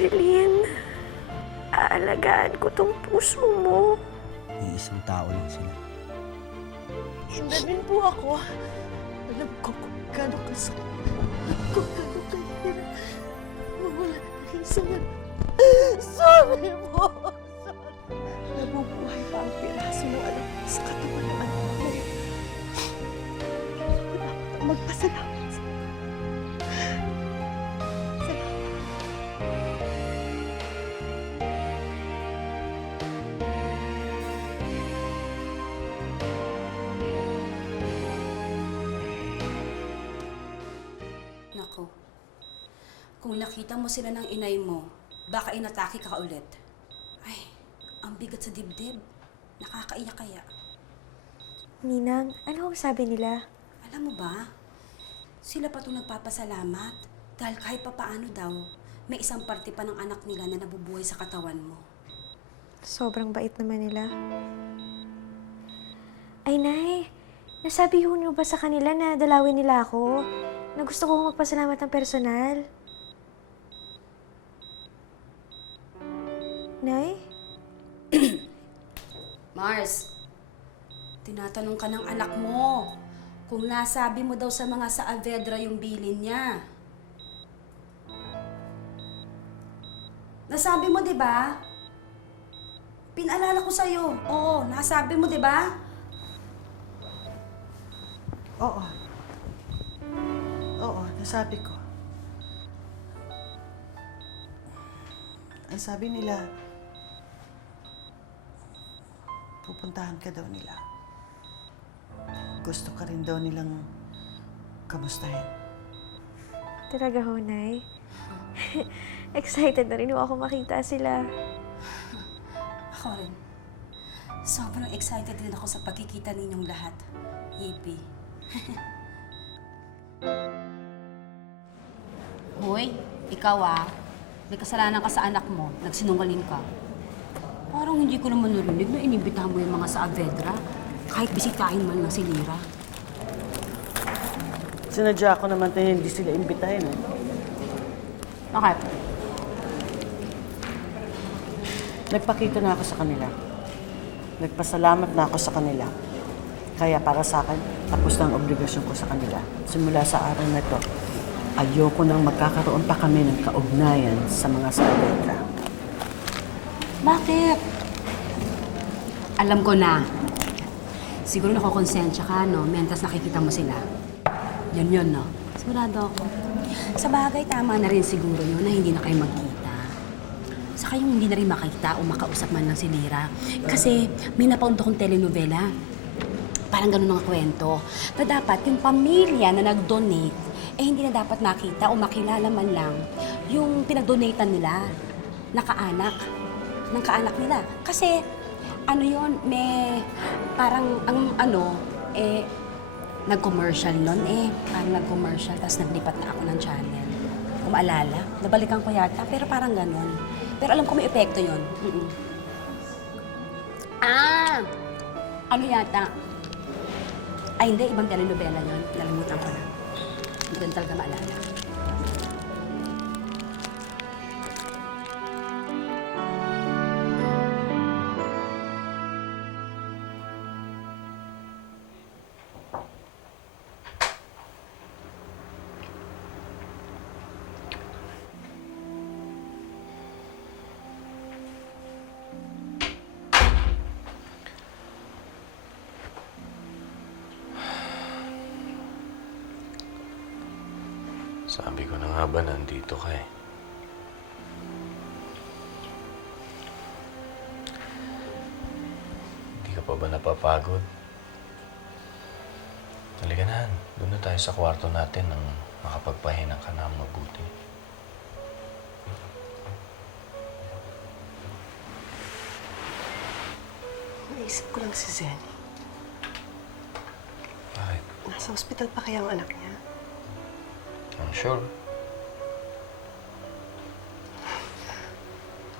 Jeline, aalagaan ko tong puso mo. Iisang tao lang sila. Inda din po ako. Alam ko kung gano'ng kasakit. Kung gano'ng kahirap. Mawala na rin sa man. Sabi mo! Nabubuhay pa ang piraso ng anak ko sa katawan ng anak ko. Dapat ang magpasalamat sa iyo. Nako, kung nakita mo sila ng inay mo, baka inatake ka ulit. Ay, ang bigat sa dibdib. Nakakaiyak kaya. Ninang, ano ang sabi nila? Alam mo ba, sila pa itong nagpapasalamat dahil kahit papaano daw, may isang parte pa ng anak nila na nabubuhay sa katawan mo. Sobrang bait naman nila. Ay, Nay, nasabi ho niyo ba sa kanila na dalawin nila ako? Na gusto ko magpasalamat ng personal? Nay? Mars, tinatanong ka ng anak mo kung nasabi mo daw sa mga Saavedra yung bilin niya. Nasabi mo, di ba? Pinaalala ko sa'yo. Oo, nasabi mo, di ba? Oo. Oo, nasabi ko. Ang sabi nila, pupuntahan ka daw nila. Gusto ka rin daw nilang kamustahin. Talaga ho, Nay. Excited na rin ho ako makita sila. Ako rin. Sobrang excited din ako sa pagkikita ninyong lahat. Yippee. Hoy, ikaw may kasalanan ka sa anak mo. Nagsinungaling ka. Parang hindi ko naman narinig na inibitahan mo yung mga Saavedra. Kahit bisitahin man lang si Lira. Sinadya ko naman na hindi sila imbitahin eh. Bakit? Nagpakita na ako sa kanila. Nagpasalamat na ako sa kanila. Kaya para sa akin, tapos na ang obligasyon ko sa kanila. Simula sa araw na ito, ayoko nang magkakaroon pa kami ng kaugnayan sa mga Saavedra. Bakit? Alam ko na. Siguro nakukonsensya ka, no? Mentas nakikita mo sila. Yun, no? Sigurado ako. Sa bagay, tama na rin siguro yun na hindi na kayo magkita. Saka yung hindi na rin makita o makausap man lang si Lira. Kasi may napaunto kong telenovela. Parang ganun ang kwento. Na dapat yung pamilya na nag-donate, hindi na dapat makita o makilala man lang yung pinag-donatean nila na kaanak ng kaanak nila. Kasi, may parang nag-commercial nun Parang nag-commercial, tapos naglipat na ako ng channel. Kung maalala, nabalikan ko yata, pero parang ganun. Pero alam ko may epekto yun. Yata? Ay, hindi. Ibang telenovela yun. Nalimutan ko na. Hindi ko talaga maalala. Sabi ko na nga ba nandito ka eh. Hindi ka pa ba napapagod? Halika na, doon na tayo sa kwarto natin nang makapagpahinang ka na mabuti. Naisip ko lang si Zen. Bakit? Nasa ospital pa kaya ang anak niya? I'm sure.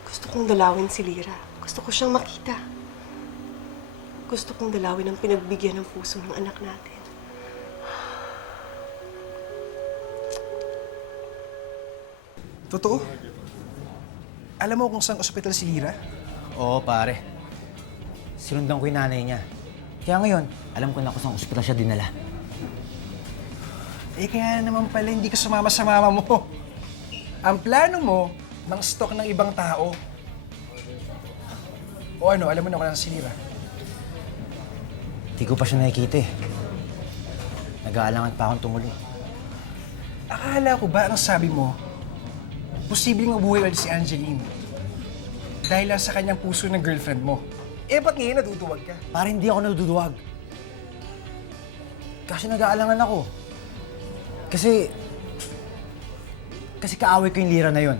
Gusto kong dalawin si Lira. Gusto ko siyang makita. Gusto kong dalawin ang pinagbigyan ng puso ng anak natin. Totoo? alam mo kung saan ospital si Lira? Oo, pare. Sinundan ko yung nanay niya. Kaya ngayon, alam ko na kung saan ospital siya dinala. Eh kaya naman pala hindi ka sumama sa mama mo. Ang plano mo, mang stock ng ibang tao. O ano, alam mo na kung saan si Lira? Hindi ko pa siya nakikita eh. Nag-aalangan pa akong tumuloy. Akala ko ba ang sabi mo, posibleng mabuhay ulit si Angeline dahil lang sa kanyang puso ng girlfriend mo. Eh, ba't ngayon naduduwag ka? Pare, hindi ako naduduwag. Kasi nag-aalangan ako. Kasi kaaway ko yung Lira na yun.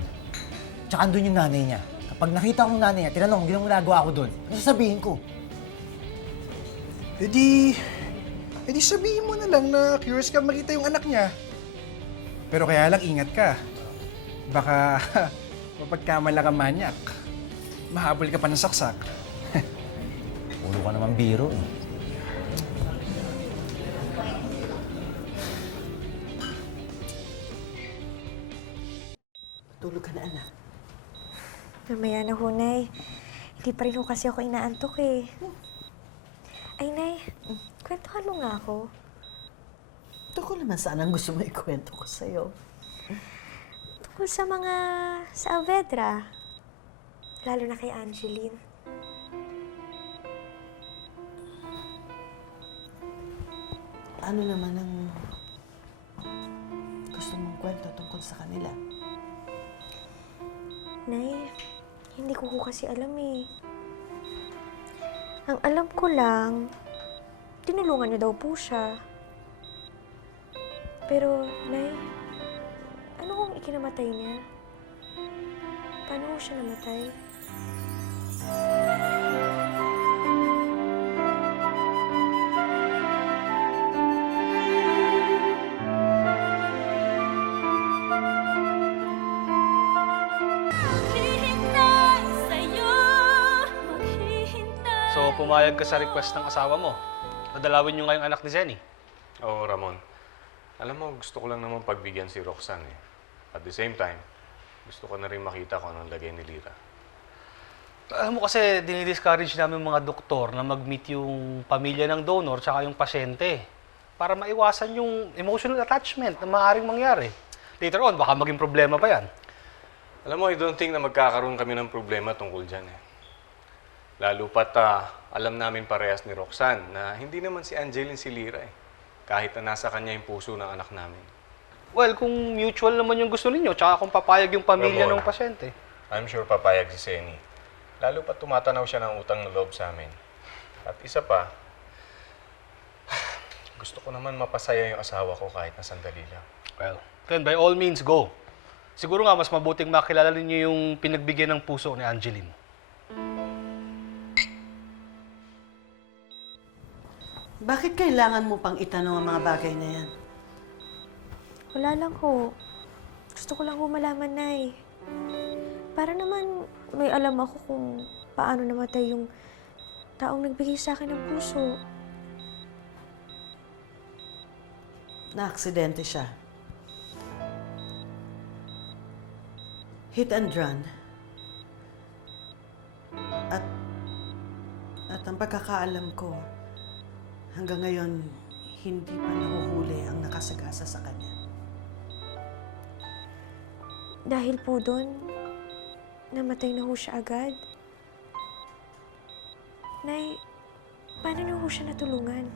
Tsaka andun yung nanay niya. Kapag nakita ko yung nanay niya, tinanong, ginang nagawa ko doon. Ano sasabihin ko? E di sabihin mo na lang na curious ka makita yung anak niya. Pero kaya lang, ingat ka. Baka mapagkamala ka manyak. Mahabol ka pa ng saksak. Puro ka naman biro eh. Tulog ka na, anak. Mamaya na ho, Nay. Hindi pa rin ho kasi ako inaantok eh. Ay, Nay, kwentuhan mo nga ako. Tungkol naman saan ang gusto mo ikwento ko sa'yo. Tungkol sa mga Saavedra. Lalo na kay Angeline. Ano naman ang gusto mong kwento tungkol sa kanila? Nay, hindi ko kasi alam eh. Ang alam ko lang, tinulungan niyo daw po siya. Pero, Nay, ano kung ikinamatay niya? Paano ho siya namatay? So, pumayag ka sa request ng asawa mo. Dadalawin niyo ngayong anak ni Zenny. Oo, Ramon. Alam mo, gusto ko lang naman pagbigyan si Roxanne eh. At the same time, gusto ko na rin makita kung anong lagay ni Lira. Alam mo kasi, dinidiscourage namin mga doktor na mag-meet yung pamilya ng donor tsaka yung pasyente para maiwasan yung emotional attachment na maaaring mangyari. Later on, baka maging problema pa yan. Alam mo, I don't think na magkakaroon kami ng problema tungkol dyan eh. Lalo pat alam namin parehas ni Roxanne na hindi naman si Angeline si Lira eh. Kahit na nasa kanya yung puso ng anak namin. Well, kung mutual naman yung gusto ninyo, tsaka kung papayag yung pamilya Ramon, ng pasyente. I'm sure papayag si Senny. Lalo pat tumatanaw siya ng utang na loob sa amin. At isa pa, gusto ko naman mapasaya yung asawa ko kahit na sandali lang. Well, then by all means, go. Siguro nga, mas mabuting makilala ninyo yung pinagbigyan ng puso ni Angeline. Bakit kailangan mo pang itanong ang mga bagay na yan? Wala lang ho. Gusto ko lang ho malaman, Nay. Para naman may alam ako kung paano namatay yung taong nagbigay sa akin ng puso. Na-aksidente siya. Hit and run. At ang pagkakaalam ko, hanggang ngayon, hindi pa nahuhuli ang nakasagasa sa kanya. Dahil po doon, namatay na ho siya agad. Nay, paano niyo ho siya natulungan?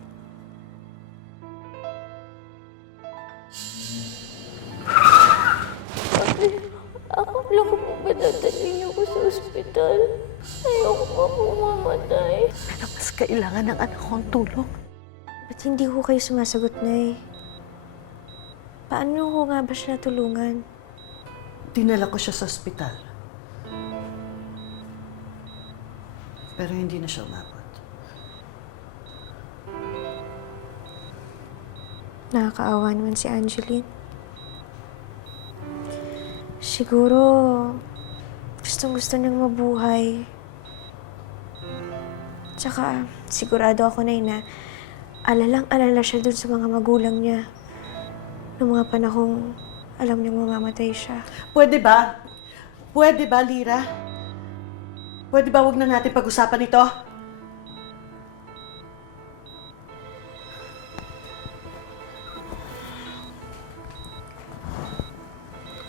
Ako lang po ba dadalhin niyo ko sa ospital? Ayoko pa po mamatay. Pero mas kailangan ng anak ko ang tulong. Ba't hindi ho kayo sumasagot, Nay? Paano niyo ho nga ba siya natulungan? Dinala ko siya sa ospital. Pero hindi na siya umabot. Nakakaawa naman si Angeline. Siguro, gustong-gusto niyang mabuhay. Tsaka, sigurado ako na alalang-alala siya dun sa mga magulang niya. Noong mga panahong alam niyang mamamatay siya. Pwede ba? Pwede ba, Lira? Pwede ba wag na natin pag-usapan ito?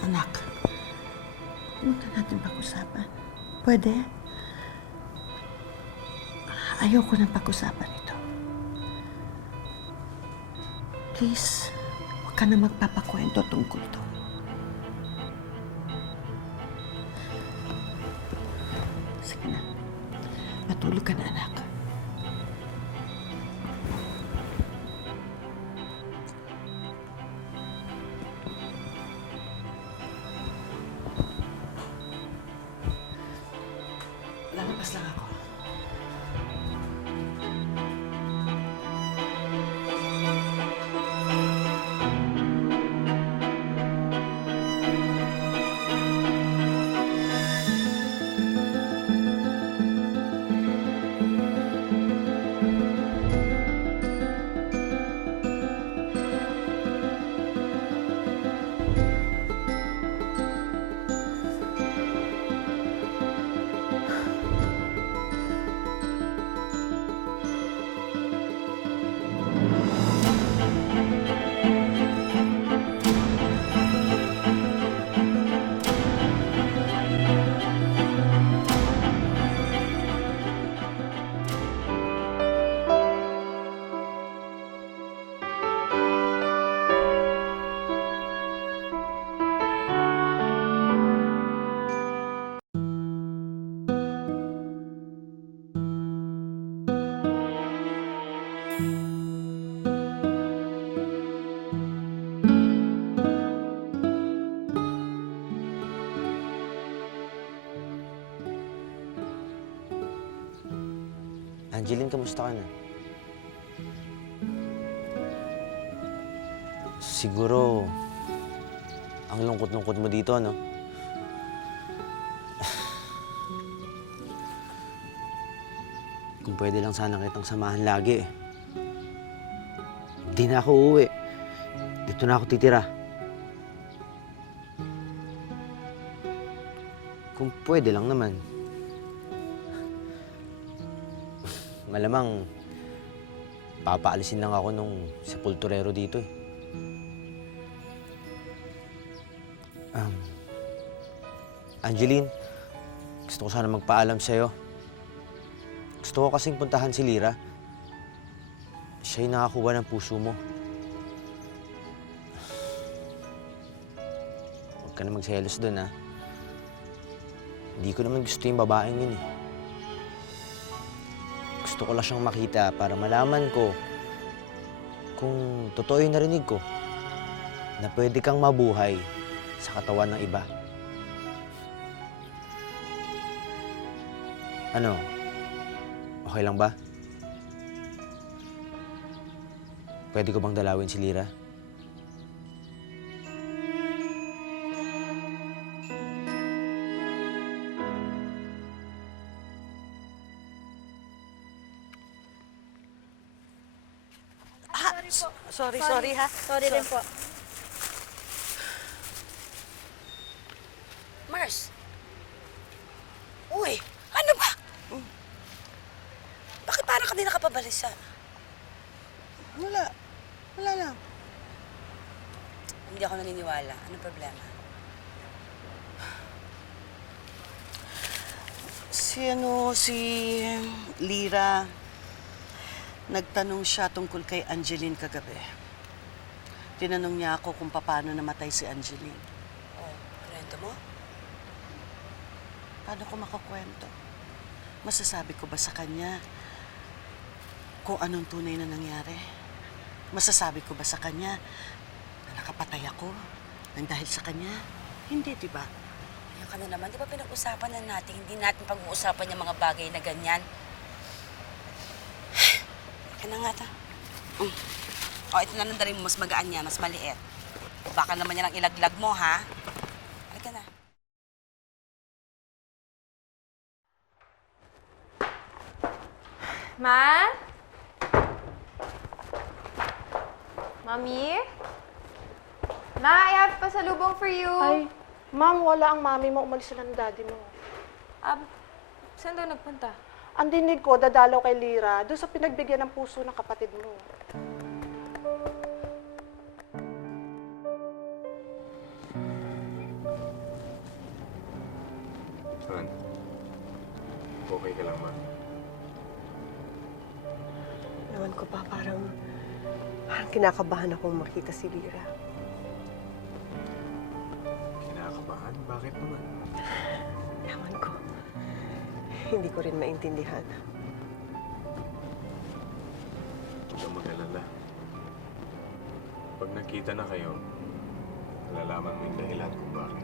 Anak, huwag na natin pag-usapan. Pwede? Ayoko nang pag-usapan ito. Please, huwag ka na magpapakwento tungkol to. Sige na. Matulog ka na, anak. Lalabas lang ako. Angeline, kamusta ka na? Siguro, ang lungkot-lungkot mo dito, ano? Kung pwede lang sana kitang samahan lagi eh. Hindi na ako uuwi. Dito na ako titira. Kung pwede lang naman. Malamang, papaalisin lang ako nung sepulturero dito eh. Angeline, gusto ko sana magpaalam sa'yo. Gusto ko kasing puntahan si Lira. Siya'y nakakuha ng puso mo. Huwag ka na magselos doon, ha? Hindi ko naman gusto yung babaeng yun, eh. Gusto ko lang siyang makita para malaman ko kung totoo yung narinig ko na pwede kang mabuhay sa katawan ng iba. Ano? Okay lang ba? Pwede ko bang dalawin si Lira? Sorry ha. Sorry rin po. Mars! Uy! Ano ba? Bakit parang ka din nakapabalisa? Wala lang. Hindi ako naniniwala. Anong problema? Si Lira, nagtanong siya tungkol kay Angeline kagabi. Tinanong niya ako kung paano namatay si Angeline. Oh, kwento mo? Paano ko makakwento? Masasabi ko ba sa kanya kung anong tunay na nangyari? Masasabi ko ba sa kanya na nakapatay ako nang dahil sa kanya? Hindi, di ba? Ayan ka na naman. Di ba pinag-usapan na natin? Hindi natin pag-uusapan yung mga bagay na ganyan. Ka na nga ta. O, ito na lang rin mo. Mas magaan yan. Mas maliit. Baka naman yan ang ilaglag mo, ha? Halika na. Ma? Mommy? Ma, I have pasalubong for you. Ay, Ma'am, wala ang mami mo. Umalis na ng daddy mo. Saan daw nagpunta? Ang dinig ko, dadalaw kay Lira, doon sa pinagbigyan ng puso ng kapatid mo. Han, okay ka lang ba? Ewan ko pa, parang kinakabahan akong makita si Lira. Kinakabahan? Bakit naman? Ewan ko. Hindi ko rin maintindihan. Huwag kang mag-alala. Pag nakita na kayo, malalaman mo yung dahilan kung bakit.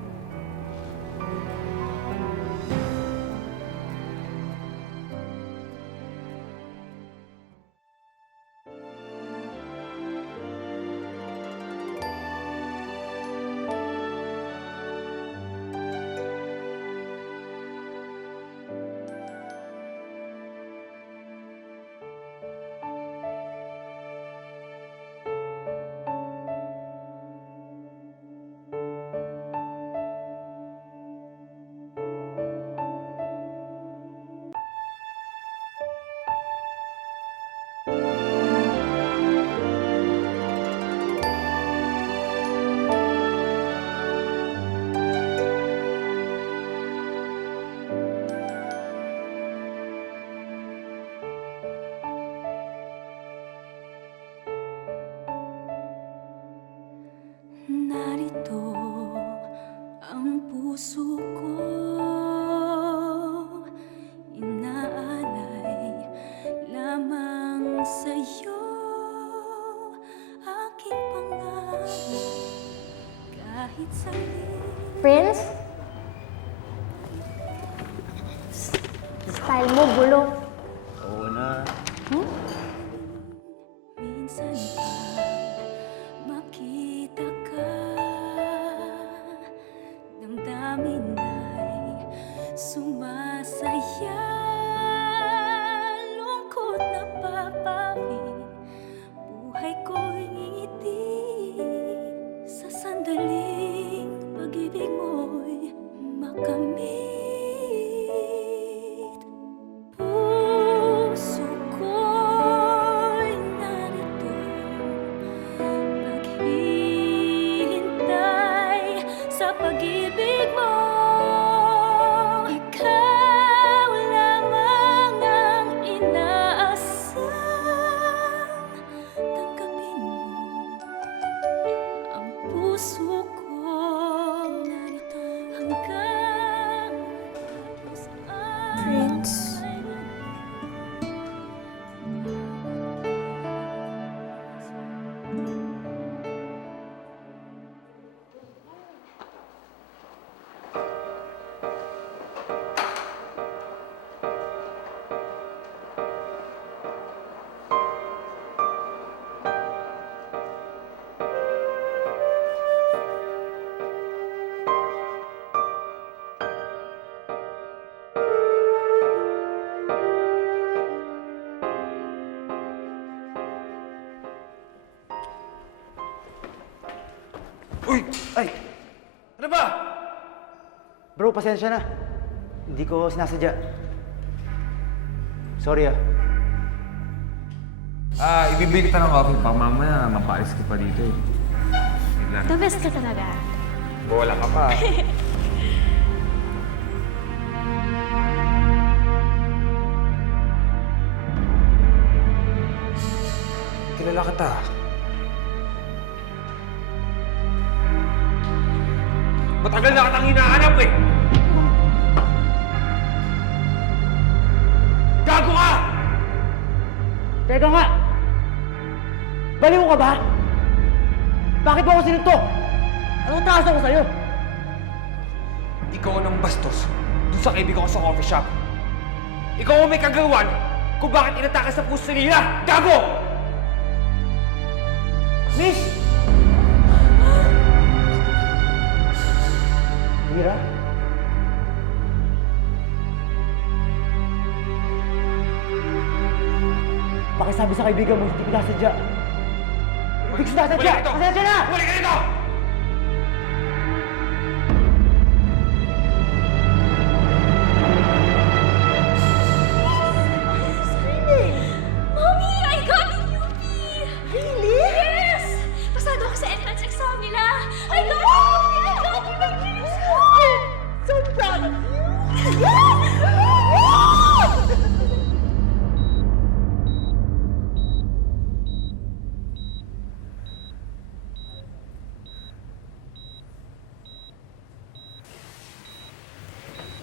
Narito ang puso ko, inaalay lamang sa'yo aking pangarap kahit saglit. Prince? Style mo, bulok. Oo na. Minsan pa makita ka, damdamin ay sumasaya, lungkot na papawid, buhay ko'y ngiti, sa sandaling pag-ibig mo'y makamit. Puso ko'y narito, naghihintay sa pag-ibig mo. Ikaw lamang ang inaasam, tanggapin mo ang puso ko. Narito hanggang tapos Prince. Uy! Ay! Ano ba? Bro, pasensya na. Hindi ko sinasadya. Sorry ah. Ibibigay kita ng coffee pa. Mamaya, mapaalis ka pa dito eh. Bigla. The best ka talaga. Bola ka pa. Kilala kita. Matagal na kitang hinahanap eh! Gago ka! Teka nga! Baliw ka ba? Bakit mo ako sinuntok? Anong taas ako sa'yo? Ikaw ang bastos doon sa kaibigan ko sa coffee shop. Ikaw ang may kagawan kung bakit inatake sa puso nila! Gago! Miss! Mira? Pakisabi sa kaibigan mo, hindi ko nasadya. Hindi ko nasadya! Pasensya na! Balik ka dito!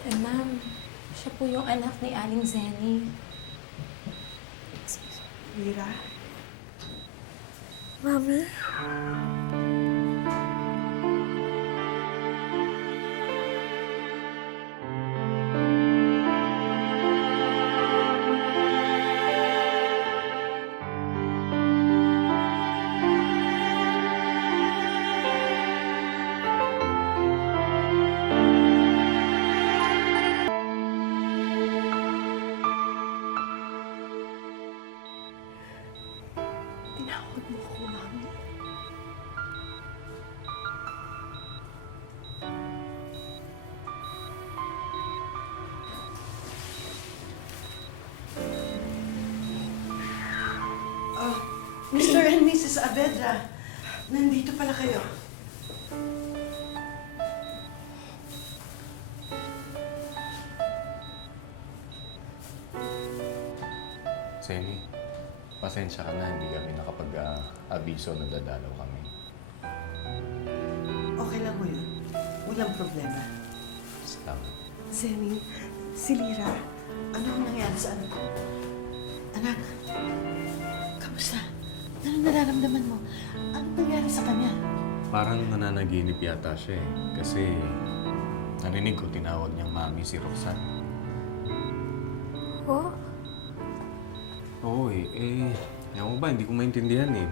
Ma'am, siya po yung anak ni Aling Zenny. Lira, Mami? tinawag mo ako, Mami. Mr. and Mrs. Avedra, nandito pala kayo. Zenny, pasensya ka na, hindi kami nakapag-abiso na dadalaw kami. Okay lang mo yun. Walang problema. Salamat. Zenny, si Lira, Ano ang nangyari sa anak ko? Anak, kamusta? Anong nararamdaman mo? Anong nangyari sa kanya? Parang nananaginip yata siya eh. Kasi narinig ko tinawag niyang mami si Roxanne. Po? Oo ewan mo ba, hindi ko maintindihan eh.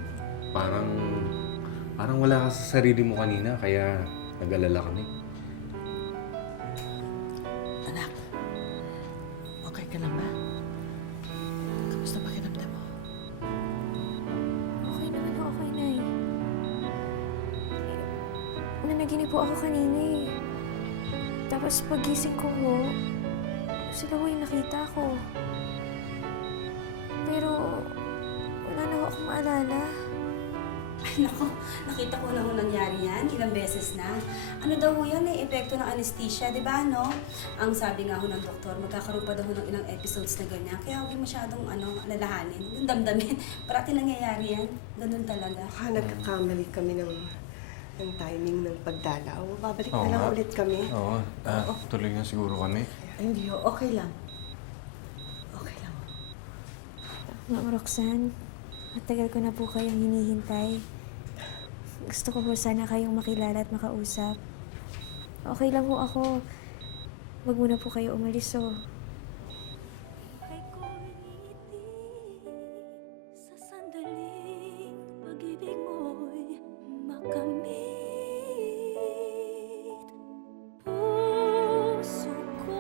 Parang wala ka sa sarili mo kanina, kaya nag-alala kami. Anak, okay ka lang ba? Kamusta pakiramdam mo? Okay naman ho, okay, Nay. Nanaginip po ako kanina eh. Tapos pagising ko ho, sila ho yung nakita ko. Pero wala na ho akong maalala. Ay, naku, nakita ko na ho nangyari yan. Ilang beses na. Ano daw ho yan eh, epekto ng anesthesia, di ba, no? Ang sabi nga ho ng doktor, magkakaroon pa daw ho ng ilang episodes na ganyan. Kaya huwag yung masyadong, alalahanin. Yung damdamin. Parati nangyayari yan. Ganun talaga. baka nagkakamali kami ng timing ng pagdalaw. Babalik Oo na lang nga. ulit kami. Oo, tuloy na siguro kami. Ay, hindi ho, okay lang. Okay lang. Ma'am Roxanne, matagal ko na po kayong hinihintay. Gusto ko po sana kayong makilala at makausap. Okay lang ho ako. Wag muna po kayo umalis, oh.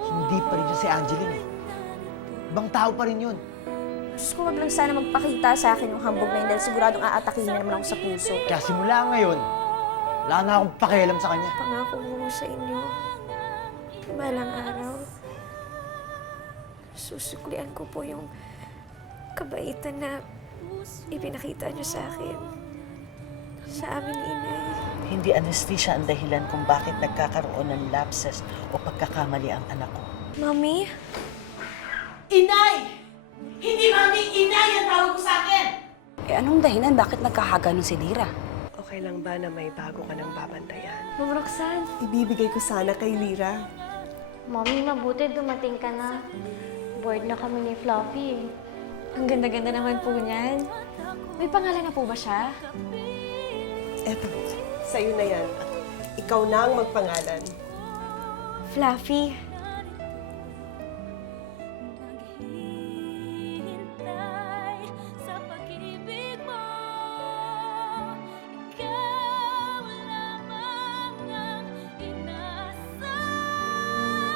Hindi pa rin yun si Angeline eh. Ibang tao pa rin yun. Diyos ko, wag lang sana magpakita sa akin yung hambog na yun dahil siguradong aatakin niya naman ako sa puso. Kaya simula ngayon, wala na akong pakialam sa kanya. Pangako ko sa inyo, balang araw, susuklian ko po yung kabaitan na ipinakita niyo sa akin. Sa amin ni Inay. Hindi anesthesia ang dahilan kung bakit nagkakaroon ng lapses o pagkakamali ang anak ko. Mami? Inay! Hindi Mami! Inay ang tawag ko sa akin! Eh, anong dahilan? Bakit nagkakagano si Lira? Okay lang ba na may bago ka ng babantayan? Ma'am Roxanne? Ibibigay ko sana kay Lira. Mommy, mabuti dumating ka na. Bored na kami ni Fluffy. Ang ganda-ganda naman po niyan. May pangalan na po ba siya? Eto, sa'yo na yan. At ikaw na ang magpangalan. Fluffy.